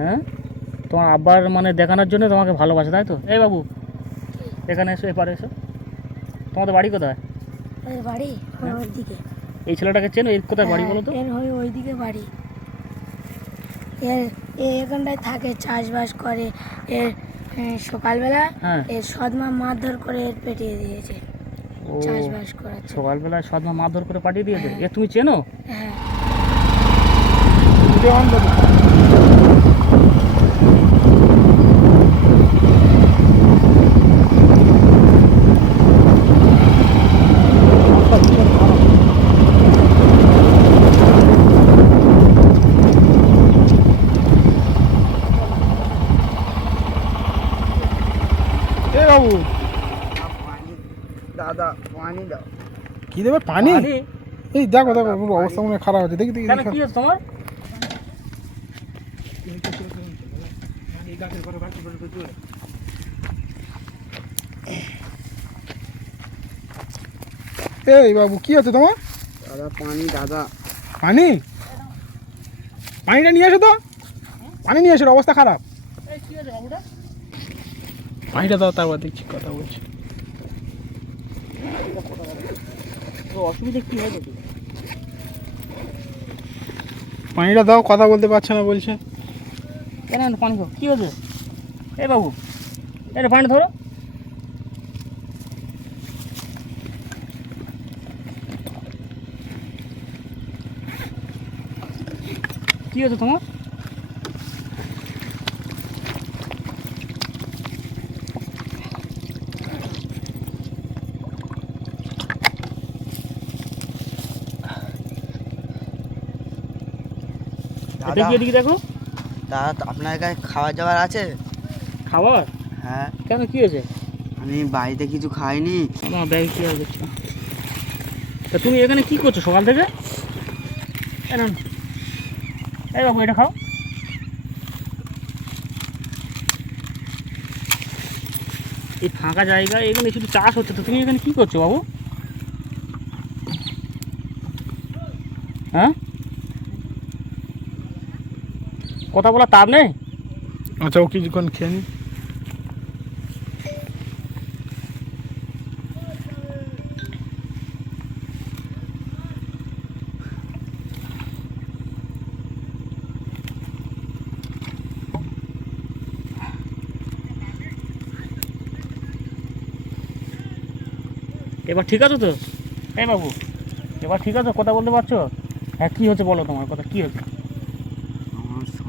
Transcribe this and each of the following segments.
হ্যাঁ? তোমার আব্বার মানে দেখানোর জন্য তোমাকে ভালোবাসে তাই তো? এই বাবু এখানে এসো এপারে এসো। তোমাদের বাড়ি কোথায়? বাড়ি ওই দিকে। এই ছেলেটাকে চেনো? এর কোথায় বাড়ি বলো তো হ্যাঁ, এর ওই ওইদিকে বাড়ি। এর এখানটায় থাকে চাষবাস করে। এর সকালবেলা হ্যাঁ। এর সদমা মারধর করে এর পেটিয়ে দিয়েছে। চাষবাস করাচ্ছে। সকালবেলায় সদমা মারধর করে পাঠিয়ে দিয়েছে? এ তুমি চেনো? হ্যাঁ এ বাবু দাদা পানি দাও কি দেবে? পানি? এই দেখো দেখো পুরো অবস্থা মনে খারাপ আছে দেখি দেখি কেন কি হচ্ছে তোমার? এই বাবু কি হচ্ছে তোমার? দাদা পানি দাদা। পানি? পানিটা নিয়ে এসো তো। পানি নিয়ে এসো অবস্থা খারাপ। এই কি হচ্ছে বাবুটা পানিটা দাও তারপর দেখছি কথা বলছি। তো অসুবিধা কি হয়েছে কি পানিটা দাও কথা বলতে পারছে না বলছে। কেন পানি খাও? কি হয়েছে? এই বাবু এটা পানি ধরো। কি হয়েছে তোমার? দাদা দেখি এদিকে দেখো। তো আপনার কাছে খাবার দাবার আছে? খাবার? হ্যাঁ। কেন কি হয়েছে? আমি বাড়িতে কিছু খাইনি। আমার ব্যাগ কি আর তা তুমি এখানে কি করছ সকাল থেকে? এই বাবু এটা খাও। এই ফাঁকা জায়গায় এখানে শুধু চাষ হচ্ছে। তো তুমি এখানে কি করছ বাবু? হ্যাঁ? কথা বলা তার নেই? আচ্ছা ও কিছুক্ষণ খেয়ে নি এবার ঠিক আছে তো? এই বাবু এবার ঠিক আছে? কথা বলতে পারছ? হ্যাঁ কী হচ্ছে বলো তোমার কথা কী হচ্ছে?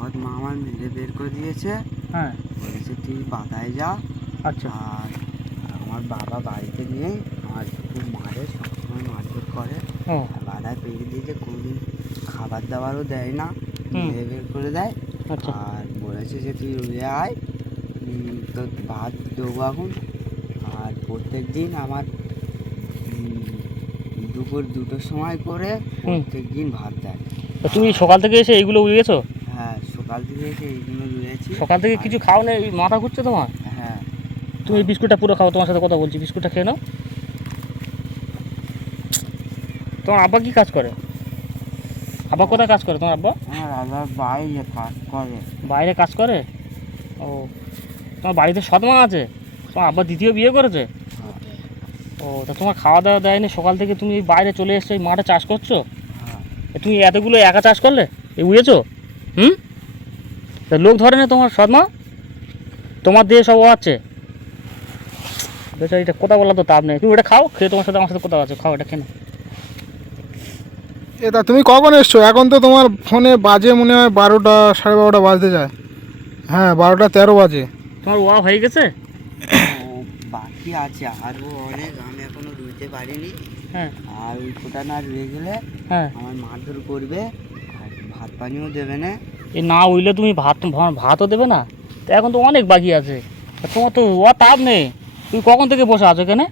সৎ মা আমার মেরে বের করে দিয়েছে। হ্যাঁ। বলেছে তুই বাদায় যা। আচ্ছা। আর আমার বাবা বাড়িতে নেই। আমার খুব মারে সবসময় মারধর করে। ও। বাধায় পেয়ে দিয়েছে কোনদিন খাবার দাবারও দেয় না। মেরে বের করে দেয়। আচ্ছা। আর বলেছে যে তুই রুয়ে আয়। তোর ভাত দেবো এখন। আর প্রত্যেক দিন আমার দুপুর দুটোর সময় করে প্রত্যেক দিন ভাত দেয়। তুমি সকাল থেকে এসে এইগুলো উড়িয়েছো হ্যাঁ সকাল থেকে এইগুলো রুয়েছি সকাল থেকে কিছু খাও না? এই মাথা ঘুরছে তোমার? হ্যাঁ। তুমি এই বিস্কুটটা পুরো খাও তোমার সাথে কথা বলছি। বিস্কুটটা খেয়ে নাও। তোমার আব্বা কি কাজ করে? আব্বা কোথায় কাজ করে তোমার আব্বা? আমার বাইরে কাজ করে। বাইরে কাজ করে? ও তোমার বাড়িতে সদমা আছে? তোমার আব্বা দ্বিতীয় বিয়ে করেছে? ও তা তোমার খাওয়া দাওয়া দেয়নি? সকাল থেকে তুমি বাইরে চলে এসছো এই মাঠে চাষ করছ? হ্যাঁ। তুমি এতগুলো একা চাষ করলে? এই উড়েছো? হুম? তা লোক ধরে না তোমার সদমা তোমার দিয়ে সব ও আছে। বেচারি এটা কথা বলা তো তাপ নেই। তুমি ওটা খাও খেয়ে তোমার সাথে আমার সাথে কথা আছে খাও এটা খেয়ে নাও। এ তা তুমি কখন এসছো? এখন তো তোমার ফোনে বাজে মনে হয় বারোটা সাড়ে বারোটা বাজতে যায়। হ্যাঁ বারোটা তেরো বাজে। তোমার ওয়া হয়ে গেছে? বাকি আছে আরও অনেক। আমি এখনও রুইতে পারিনি। হ্যাঁ। আর ওই ফোটা না রুয়ে গেলে হ্যাঁ। আমার মারধর করবে আর ভাত পানিও দেবে না। এই না উইলে তুমি ভাত ভাতও দেবে না। তো এখন তো অনেক বাকি আছে। তা তোমার তো ওয়া তাপ নেই। তুমি কখন থেকে বসে আছো এখানে?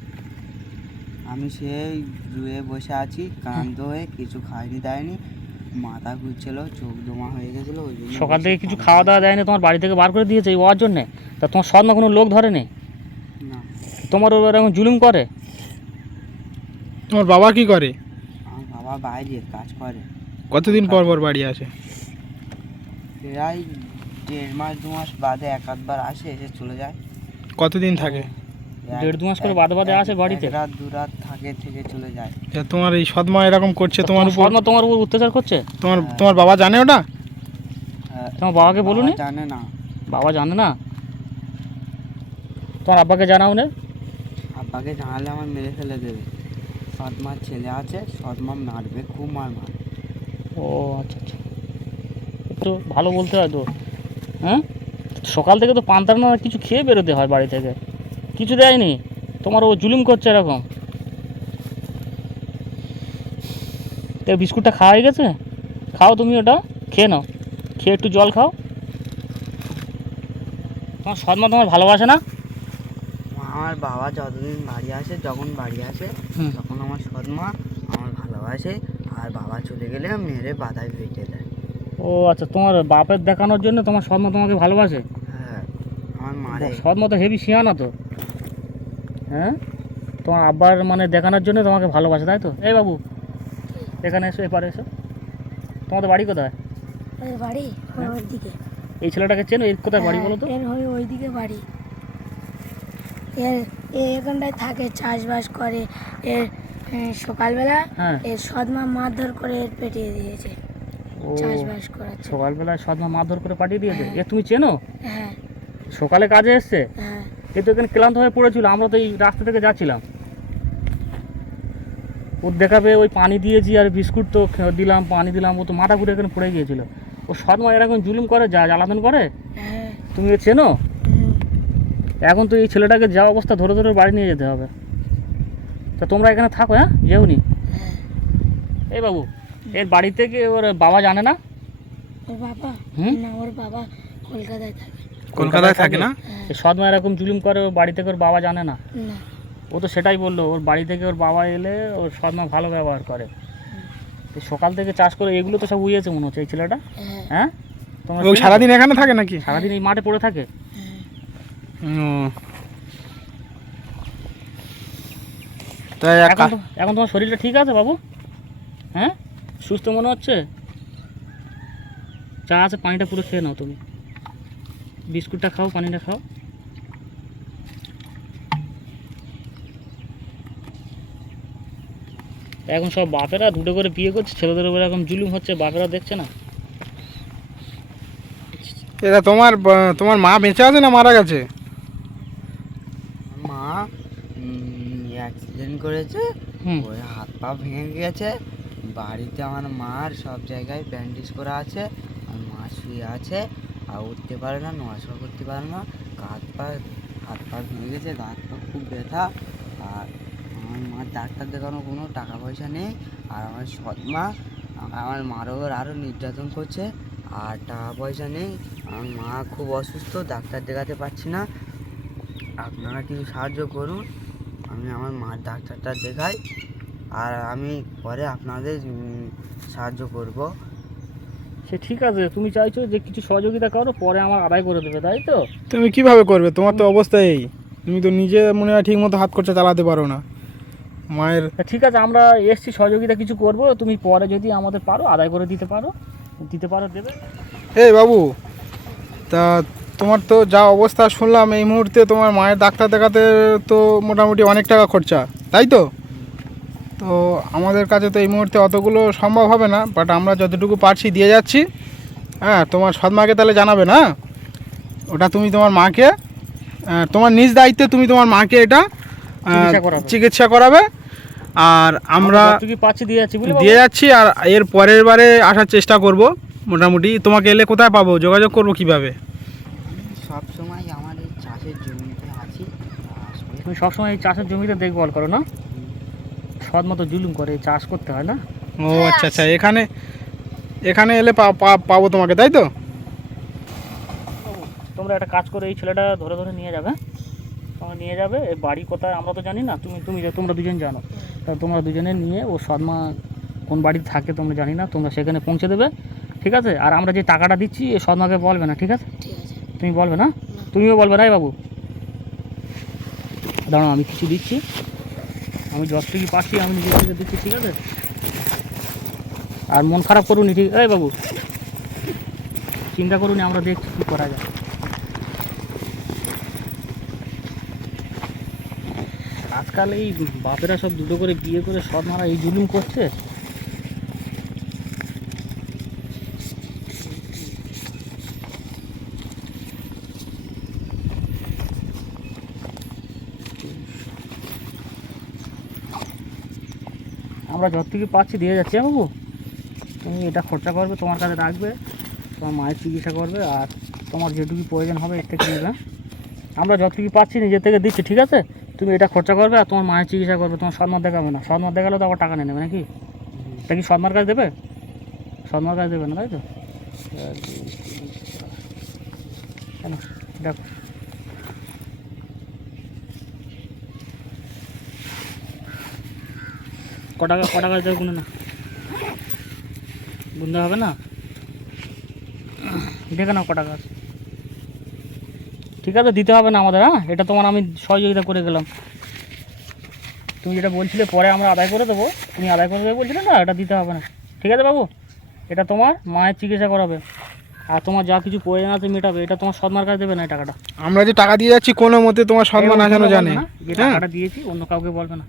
আমি সেই রুয়ে বসে আছি ক্লান্ত হয়ে। কিছু খাইনি দেয়নি মাথা ঘুরছিল চোখ জমা হয়ে গেছিল ওই জন্য সকাল থেকে কিছু খাওয়া দাওয়া দেয়নি তোমার বাড়ি থেকে বার করে দিয়েছে এই ওয়ার জন্যে? তা তোমার সদমা কোনো লোক ধরেনি? না। তোমার ওর এরকম জুলুম করে? তোমার বাবা কি করে? আমার বাবা বাইরে কাজ করে। কতদিন পর পর বাড়ি আসে? প্রায় দেড় মাস দু মাস বাদে এক আধবার আসে এসে চলে যায়। কতদিন থাকে? এক- দেড় দু মাস করে বাদে বাদে আসে বাড়িতে? রাত দু রাত থাকে থেকে চলে যায়। যে তোমার এই সৎমা এরকম করছে তোমার উপর? সৎমা তোমার উপর অত্যাচার করছে? তোমার তোমার বাবা জানে ওটা? হ্যাঁ, তোমার বাবাকে বলুনি? জানে না। বাবা জানে না? তোমার আব্বাকে জানাও না। আব্বাকে জানালে আমার মেরে ফেলে দেবে। সৎমার ছেলে আছে সৎমা মারবে খুব মার মার। ও আচ্ছা আচ্ছা। একটু ভালো বলতে হয় তো। হ্যাঁ? সকাল থেকে তো পান্তার না কিছু খেয়ে বেরোতে হয় বাড়ি থেকে। কিছু দেয়নি? তোমার ও জুলুম করছে এরকম। তো বিস্কুটটা খাওয়া হয়ে গেছে? খাও তুমি ওটা খেয়ে নাও। খেয়ে একটু জল খাও। তোমার সৎমা তোমার ভালোবাসে না? আমার বাবা যতদিন বাড়ি আসে যখন বাড়ি আসে তখন আমার সৎমা আমার ভালোবাসে। আর বাবা চলে গেলে মেরে বাধায় বেঁচে দেয়। ও আচ্ছা তোমার বাপের দেখানোর জন্য তোমার সৎমা তোমাকে ভালোবাসে? হ্যাঁ সৎমা তো হেভি শিয়ানা তো? হ্যাঁ? তোমার আব্বার মানে দেখানোর জন্য তোমাকে ভালোবাসে তাই তো? এই বাবু এখানে এসো এপারে এসো। তোমাদের বাড়ি কোথায়? বাড়ি ওর দিকে। এই ছেলেটাকে চেনো? এর কোথায় বাড়ি বলো তো? হ্যাঁ, এর হয়ে ওইদিকে বাড়ি। এর এ এখানটায় থাকে চাষবাস করে। এর এ, সকালবেলা হ্যাঁ। এর সদমা মারধর করে এর পেটিয়ে দিয়েছে। চাষবাস করাচ্ছে সকালবেলায় সৎমা মারধর করে পাঠিয়ে দিয়েছে? এ তুমি চেনো? হ্যাঁ। সকালে কাজে এসছে? হ্যাঁ। এ তো এখানে ক্লান্ত হয়ে পড়েছিল আমরা তো এই রাস্তা থেকে যাচ্ছিলাম। ওর দেখাবে ওই পানি দিয়েছি আর বিস্কুট তো দিলাম পানি দিলাম ও তো মাথা ঘুরে এখানে পড়ে গিয়েছিল। ও সৎমা এরকম জুলুম করে যা জ্বালাতন করে? হ্যাঁ। তুমি এ চেনো? এখন তো এই ছেলেটাকে যা অবস্থা ধরে ধরে বাড়ি নিয়ে যেতে হবে। তা তোমরা এখানে থাকো হ্যাঁ? যেওনি। হ্যাঁ। এই বাবু এর বাড়ি থেকে ওর বাবা জানে না? ওর বাবা? হুম? না ওর বাবা কলকাতায় থাকে। কলকাতায় থাকে না? হ্যাঁ এই এরকম জুলুম করে ওর বাড়ি থেকে ওর বাবা জানে না? না। ও তো সেটাই বলল ওর বাড়ি থেকে ওর বাবা এলে ওর সৎমা ভালো ব্যবহার করে। তো সকাল থেকে চাষ করে এগুলো তো সব উইয়েছে মনে হচ্ছে এই ছেলেটা? হ্যাঁ। হ্যাঁ? তোমরা ও সারাদিন এখানে থাকে নাকি? সারাদিন এই মাঠে পড়ে থাকে? এখন তোমার শরীরটা ঠিক আছে বাবু? হ্যাঁ? সুস্থ মনে হচ্ছে? চা আছে পানিটা পুরো খেয়ে নাও তুমি। বিস্কুটটা খাও পানিটা খাও। এখন সব বাপেরা দুটো করে বিয়ে করছে ছেলেদের উপর এখন জুলুম হচ্ছে বাপেরা দেখছে না। এটা তোমার তোমার মা বেঁচে আছে না মারা গেছে? মা অ্যাক্সিডেন্ট করেছে ওই হাত পা ভেঙে গেছে বাড়িতে আমার মার সব জায়গায় ব্যান্ডেজ করা আছে, আর মা শুয়ে আছে, আর উঠতে পারে না, নড়াচড়া করতে পারে না হাত পা হাত পা ভেঙে গেছে হাত পা খুব ব্যথা, আর আমার মার ডাক্তার দেখানোর কোনো টাকা পয়সা নেই, আর আমার সৎ মা, আমার মার আরও নির্যাতন করছে, আর টাকা পয়সা নেই, আমার মা খুব অসুস্থ, ডাক্তার দেখাতে পারছি না, আপনারা কিছু সাহায্য করুন, আমি আমার মার ডাক্তারটা দেখাই আর আমি পরে আপনাদের সাহায্য করব। সে ঠিক আছে তুমি চাইছো যে কিছু সহযোগিতা করো পরে আমার আদায় করে দেবে তাই তো? তুমি কীভাবে করবে? তোমার তো অবস্থা এই। তুমি তো নিজে মনে হয় ঠিক মতো হাত খরচা চালাতে পারো না। মায়ের ঠিক আছে আমরা এসছি সহযোগিতা কিছু করব তুমি পরে যদি আমাদের পারো আদায় করে দিতে পারো দিতে পারো দেবে। এই বাবু তা তোমার তো যা অবস্থা শুনলাম এই মুহূর্তে তোমার মায়ের ডাক্তার দেখাতে তো মোটামুটি অনেক টাকা খরচা তাই তো? তো আমাদের কাছে তো এই মুহূর্তে অতগুলো সম্ভব হবে না বাট আমরা যতটুকু পারছি দিয়ে যাচ্ছি। হ্যাঁ তোমার সৎমাকে তাহলে জানাবে না? ওটা তুমি তোমার মাকে তোমার নিজ দায়িত্বে তুমি তোমার মাকে এটা চিকিৎসা করাবে। আর আমরা দিয়ে যাচ্ছি দিয়ে যাচ্ছি আর এর পরের বারে আসার চেষ্টা করব মোটামুটি। তোমাকে এলে কোথায় পাবো? যোগাযোগ করব কীভাবে? সব সময় আমার চাষের জমিতে আছি। তুমি সবসময় এই চাষের জমিতে দেখভাল করো না? সৎ মতো জুলুম করে চাষ করতে হয় না? ও আচ্ছা আচ্ছা এখানে এখানে এলে পা- পা- পাবো তোমাকে তাই তো? তোমরা একটা কাজ করে এই ছেলেটা ধরে ধরে নিয়ে যাবে। তোমরা নিয়ে যাবে বাড়ি কোথায় আমরা তো জানি না তুমি তুমি তোমরা দুজন জানো। তা তোমরা দুজনে নিয়ে ও সৎমা কোন বাড়িতে থাকে তোমরা জানি না তোমরা সেখানে পৌঁছে দেবে ঠিক আছে? আর আমরা যে টাকাটা দিচ্ছি এ সৎমাকে বলবে না ঠিক আছে? তুমি বলবে না? তুমিও বলবে না বাবু? দাঁড়াও আমি কিছু দিচ্ছি। আমি যতটুকু পাখি, আমি নিজের থেকে দিচ্ছি ঠিক আছে? আর মন খারাপ করুনি, ঠিক এই বাবু, চিন্তা করুন, আমরা দেখছি কী করা যায়। আজকাল এই বাপেরা সব দুটো করে বিয়ে করে সব মারা এই জুলুম করছে। আমরা যত থেকে পাচ্ছি দিয়ে যাচ্ছি হ্যাঁ বাবু। তুমি এটা খরচা করবে তোমার কাছে রাখবে তোমার মায়ের চিকিৎসা করবে আর তোমার যেটুকু প্রয়োজন হবে এর থেকে নেবে হ্যাঁ? আমরা যতটুকু পাচ্ছি নিজের থেকে দিচ্ছি ঠিক আছে? তুমি এটা খরচা করবে আর তোমার মায়ের চিকিৎসা করবে তোমার সদমার দেখাবে না। সদমার দেখালে তো আবার টাকা নিয়ে নেবে নাকি? এটা কি সদমার কাছে দেবে? সদমার কাজ দেবে না তাই তো। কেন? দেখো ক টাকা ক টাকা দেবে গুনে না গুনতে হবে না? দেখে নাও ক টাকা আছে ঠিক আছে দিতে হবে না আমাদের হ্যাঁ? এটা তোমার আমি সহযোগিতা করে গেলাম। তুমি যেটা বলছিলে পরে আমরা আদায় করে দেবো। তুমি আদায় করে দেবে বলছিলে না এটা দিতে হবে না। ঠিক আছে বাবু? এটা তোমার মায়ের চিকিৎসা করাবে। আর তোমার যা কিছু প্রয়োজন আছে মেটাবে এটা তোমার সদমার কাছে দেবে না টাকাটা। আমরা যে টাকা দিয়ে যাচ্ছি কোনো মতে তোমার আসানো অন্য জানে না, যে হ্যাঁ? টাকাটা দিয়েছি অন্য কাউকে বলবে না।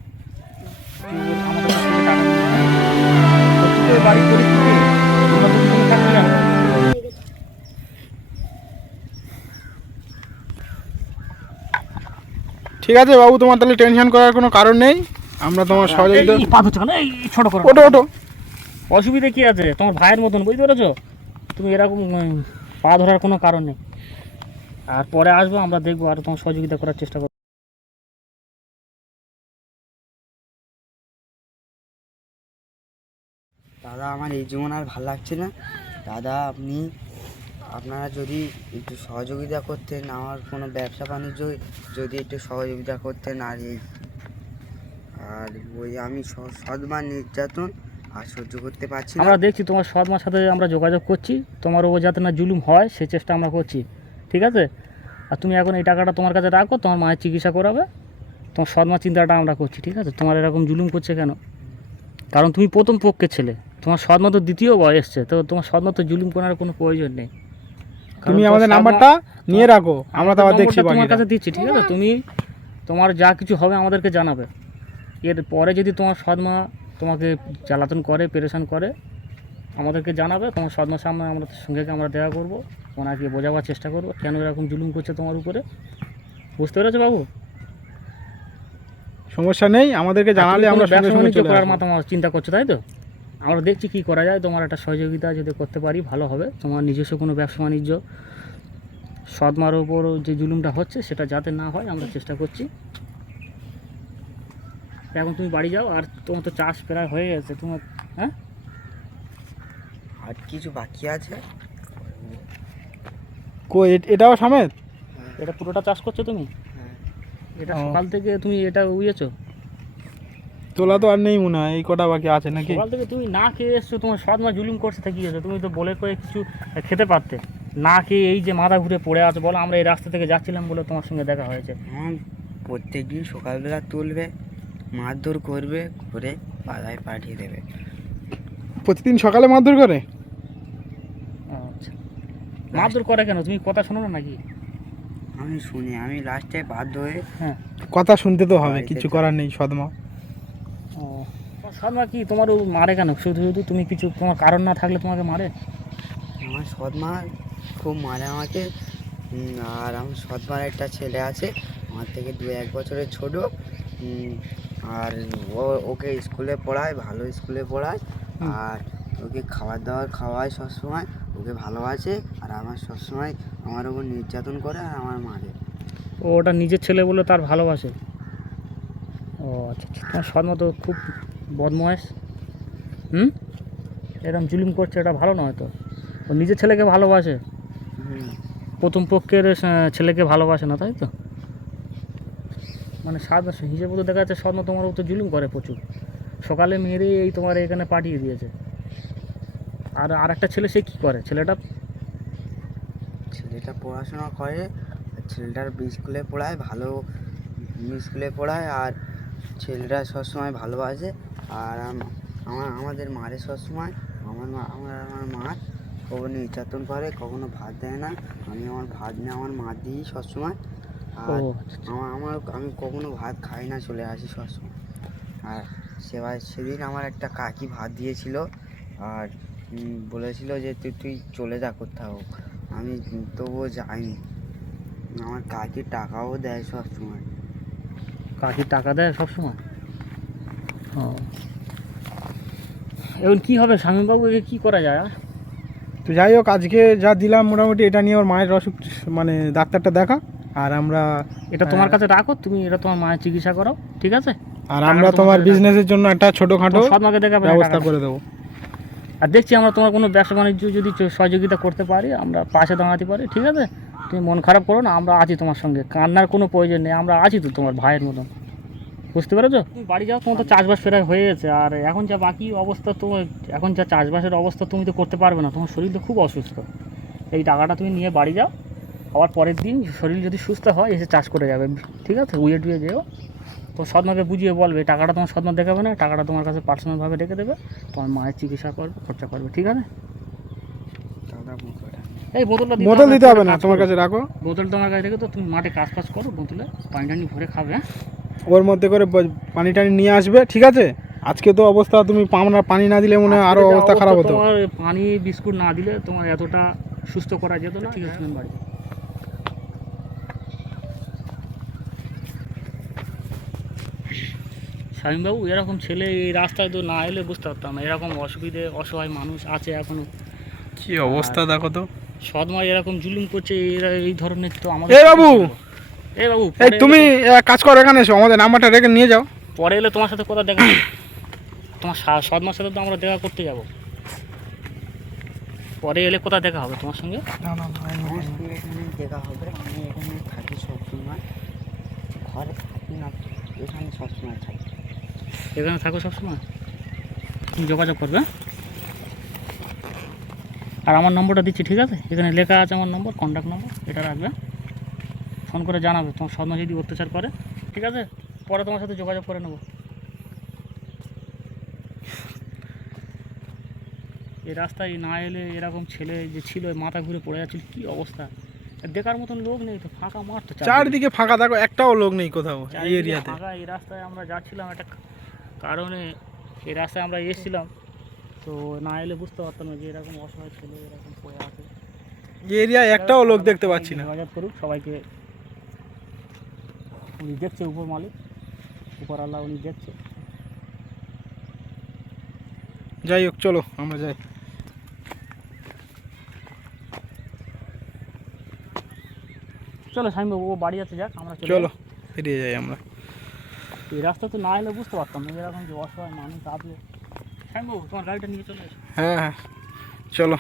বাড়ির পরিস্থিতি? ঠিক আছে বাবু তোমার তাহলে টেনশন করার কোনো কারণ নেই। আমরা তোমার সহযোগিতা ছোট করো। ওটো ওটো অসুবিধা কি আছে? তোমার ভাইয়ের মতন বুঝতে পেরেছ? তুমি এরকম পা ধরার কোনো কারণ নেই। আর পরে আসব আমরা দেখব আর তোমার সহযোগিতা করার চেষ্টা করব। দাদা, আমার এই জীবন আর ভালো লাগছে না। দাদা, আপনি, আপনারা যদি একটু সহযোগিতা করতেন, আমার কোনো ব্যবসা বাণিজ্য যদি একটু সহযোগিতা করতেন, আর এই, আর ওই আমি স- সদমান নির্যাতন আর সহ্য করতে পারছি আমরা দেখছি তোমার সৎ মার সাথে আমরা যোগাযোগ করছি। তোমার ও যাতে না জুলুম হয়, সে চেষ্টা আমরা করছি। ঠিক আছে? আর তুমি এখন এই টাকাটা তোমার কাছে রাখো, তোমার মায়ের চিকিৎসা করাবে। তোমার সৎ মার চিন্তাটা আমরা করছি, ঠিক আছে? তোমার এরকম জুলুম করছে কেন? কারণ তুমি প্রথম পক্ষের ছেলে। তোমার সৎ মা দ্বিতীয় বয় এসছে তো তোমার সৎ মা তো জুলুম করার কোনো প্রয়োজন নেই। তুমি আমাদের নাম্বারটা নিয়ে রাখো আমরা তো আবার দেখছি তোমার কাছে দিচ্ছি ঠিক আছে? তুমি তোমার যা কিছু হবে আমাদেরকে জানাবে। এর পরে যদি তোমার সদমা তোমাকে জ্বালাতন করে পেরেশান করে আমাদেরকে জানাবে তোমার সদমার সামনে আমরা সঙ্গে আমরা দেখা করব ওনাকে বোঝাবার চেষ্টা করব কেন এরকম জুলুম করছে তোমার উপরে? বুঝতে পেরেছ বাবু? সমস্যা নেই আমাদেরকে জানালে আমরা কোনো সঙ্গে সঙ্গে করার মাথা চিন্তা করছ তাই তো? আমরা দেখছি কি করা যায় তোমার একটা সহযোগিতা যদি করতে পারি ভালো হবে। তোমার নিজস্ব কোনো ব্যবসা বাণিজ্য সদমার ওপর যে জুলুমটা হচ্ছে সেটা যাতে না হয় আমরা চেষ্টা করছি। এখন তুমি বাড়ি যাও আর তোমার তো চাষ প্রায় হয়ে গেছে তোমার হ্যাঁ? আর কিছু বাকি আছে? কই এটাও সমেত? এটা পুরোটা চাষ করছ তুমি? হ্যাঁ। এটা সকাল থেকে তুমি এটা উইয়েছো? তোলা তো আর নেই মনে হয় এই কটা বাকি আছে নাকি? সকাল থেকে তুমি না খেয়ে এসছো তোমার সদমা জুলুম করছে তা কি হয়েছে? তুমি তো বলে করে কিছু খেতে পারতে। না খেয়ে এই যে মাথা ঘুরে পড়ে আছে বলো আমরা এই রাস্তা থেকে যাচ্ছিলাম বলে তোমার সঙ্গে দেখা হয়েছে। হ্যাঁ প্রত্যেক দিন সকালবেলা তুলবে মারধর করবে করে বাজায় পাঠিয়ে দেবে। প্রতিদিন সকালে মারধর করে? আচ্ছা। মারধর করে কেন? তুমি কথা শোনো না নাকি? আমি শুনি আমি লাস্টে বাধ্য হয়ে হ্যাঁ। কথা শুনতে তো হবে কিছু করার নেই সদমা সদমা কি? তোমার মারে কেন? শুধু শুধু তুমি কিছু তোমার কারণ না থাকলে তোমাকে মারে? আমার সৎমা খুব মারে আমাকে। আর আমার সৎমার একটা ছেলে আছে আমার থেকে দু এক বছরের ছোট। আর ও ওকে স্কুলে পড়ায় ভালো স্কুলে পড়ায়। আর ওকে খাবার দাবার খাওয়ায় সবসময় ওকে ভালোবাসে। আর আমার সবসময় আমার ওপর নির্যাতন করে আর আমার মারে। ও ওটা নিজের ছেলে বলে তার ভালোবাসে? আচ্ছা আচ্ছা। তোমার সদমা তো খুব বদময়েস হুম? এরকম জুলুম করছে এটা ভালো নয় তো। ও নিজের ছেলেকে ভালোবাসে। প্রথম পক্ষের ছেলেকে ভালোবাসে না, তাই তো? মানে সাদ হিসেবে তো দেখা যাচ্ছে স্বর্ণ তোমার উপর জুলুম করে প্রচুর। সকালে মেরে এই তোমার এখানে পাঠিয়ে দিয়েছে। আর আর একটা ছেলে সে কী করে? ছেলেটা? ছেলেটা পড়াশোনা করে, ছেলেটার স্কুলে পড়ায়, ভালো স্কুলে পড়ায়, আর ছেলেটা সবসময় ভালোবাসে আর আমার আমাদের মারে সবসময়। আমার মা আমার আমার মা কখনো নির্যাতন করে কখনো ভাত দেয় না। আমি আমার ভাত নিয়ে আমার মা দিই সবসময়। আর আমার আমার আমি কখনো ভাত খাই না চলে আসি সবসময়। আর সেবার সেদিন আমার একটা কাকি ভাত দিয়েছিল আর বলেছিল যে তুই তুই চলে যা কোথাও। আমি তবুও যাইনি। আমার কাকি টাকাও দেয় সবসময়। কাকির টাকা দেয় সবসময়? ও। এখন কী হবে? স্বামীবাবু একে কী করা যায় আর? তো যাই হোক আজকে যা দিলাম মোটামুটি এটা নিয়ে ওর মায়ের অসুখ মানে ডাক্তারটা দেখা। আর আমরা এটা তোমার। কাছে রাখো তুমি এটা তোমার মায়ের চিকিৎসা করো ঠিক আছে? আর আমরা তোমার বিজনেসের জন্য একটা ছোটোখাটো দেখাবে না ব্যবস্থা করে দেবো। আর দেখছি আমরা তোমার কোনো ব্যবসা বাণিজ্য যদি সহযোগিতা করতে পারি আমরা পাশে দাঁড়াতে পারি ঠিক আছে? তুমি মন খারাপ করো না আমরা আছি তোমার সঙ্গে। কান্নার কোনো প্রয়োজন নেই আমরা আছি তো তোমার ভাইয়ের মতন। বুঝতে পেরেছ? তুমি বাড়ি যাও তোমার তো চাষবাস ফেরাই হয়ে গেছে আর এখন যা বাকি অবস্থা তো এখন যা চাষবাসের অবস্থা তুমি তো করতে পারবে না তোমার শরীর তো খুব অসুস্থ। এই টাকাটা তুমি নিয়ে বাড়ি যাও আবার পরের দিন শরীর যদি সুস্থ হয় এসে চাষ করে যাবে। ঠিক আছে? উয়ে টুয়ে যেও। তো সদমাকে বুঝিয়ে বলবে টাকাটা তোমার সদমা দেখাবে না টাকাটা তোমার কাছে পার্সোনালভাবে রেখে দেবে। তোমার মায়ের চিকিৎসা করবে খরচা করবে ঠিক আছে? এই বোতলটা বোতল দিতে হবে না তোমার কাছে রাখো। বোতল তোমার কাছে রেখে তো তুমি মাঠে কাজ ফাজ করো বোতলে পানি টানি ভরে খাবে হ্যাঁ? ওর মধ্যে করে পানি টানি নিয়ে আসবে ঠিক আছে? আজকে তো অবস্থা তুমি পামনা পানি না দিলে মনে হয় আরও অবস্থা খারাপ হতো। তোমার পানি বিস্কুট না দিলে তোমার এতটা সুস্থ করা যেত না ঠিক আছে বাড়ি যাও। এরকম ছেলে এই রাস্তায় তো না এলে বুঝতে পারতাম না এরকম অসুবিধে অসহায় মানুষ আছে এখনও। কি অবস্থা দেখো তো। সদমা এরকম জুলুম করছে এরা এই ধরনের তো আমাদের এ বাবু! এই বাবু এই তুমি এক কাজ করো এখানে এসো আমাদের নাম্বারটা রেখে নিয়ে যাও। পরে এলে তোমার সাথে কথা দেখা হবে। তোমার সদমার সাথে তো আমরা দেখা করতে যাব। পরে এলে কোথায় দেখা হবে তোমার সঙ্গে। এখানে দেখা হবে। আমি এখানে থাকি সবসময়। ঘরে থাকি না এখানে সবসময় থাকি। এখানে থাকো সবসময়? তুমি যোগাযোগ করবে হ্যাঁ? আর আমার নম্বরটা দিচ্ছি ঠিক আছে? এখানে লেখা আছে আমার নম্বর কন্ট্যাক্ট নম্বর এটা রাখবে। ফোন করে জানাবে তোমার সদমা যদি অত্যাচার করে ঠিক আছে? পরে তোমার সাথে যোগাযোগ করে নেব। এই রাস্তায় না এলে এরকম ছেলে যে ছিল মাথা ঘুরে পড়ে যাচ্ছিল কী অবস্থা? দেখার মতন লোক নেই তো ফাঁকা মাঠ তো চারদিকে। চারদিকে ফাঁকা থাকো একটাও লোক নেই কোথাও এই এরিয়াতে। ফাঁকা, এই রাস্তায় আমরা যাচ্ছিলাম একটা কারণে এই রাস্তায় আমরা এসেছিলাম। তো না এলে বুঝতে পারতাম না যে এরকম অসহায় ছেলে এরকম পড়ে আছে। এই এরিয়ায় একটাও লোক দেখতে পাচ্ছি না। যোগাযোগ করুক সবাইকে উনি দেখছে উপর মালিক উপর আল্লাহ উনি দেখছে। যাই হোক চলো আমরা যাই। চলো স্বামীবাবু ও বাড়ি আছে যাক আমরা চলো। ফিরে যাই। আমরা। এই রাস্তা তো না এলে বুঝতে পারতাম না এরকম যে অসহায় মানুষ আসবে হ্যাঁ চলো।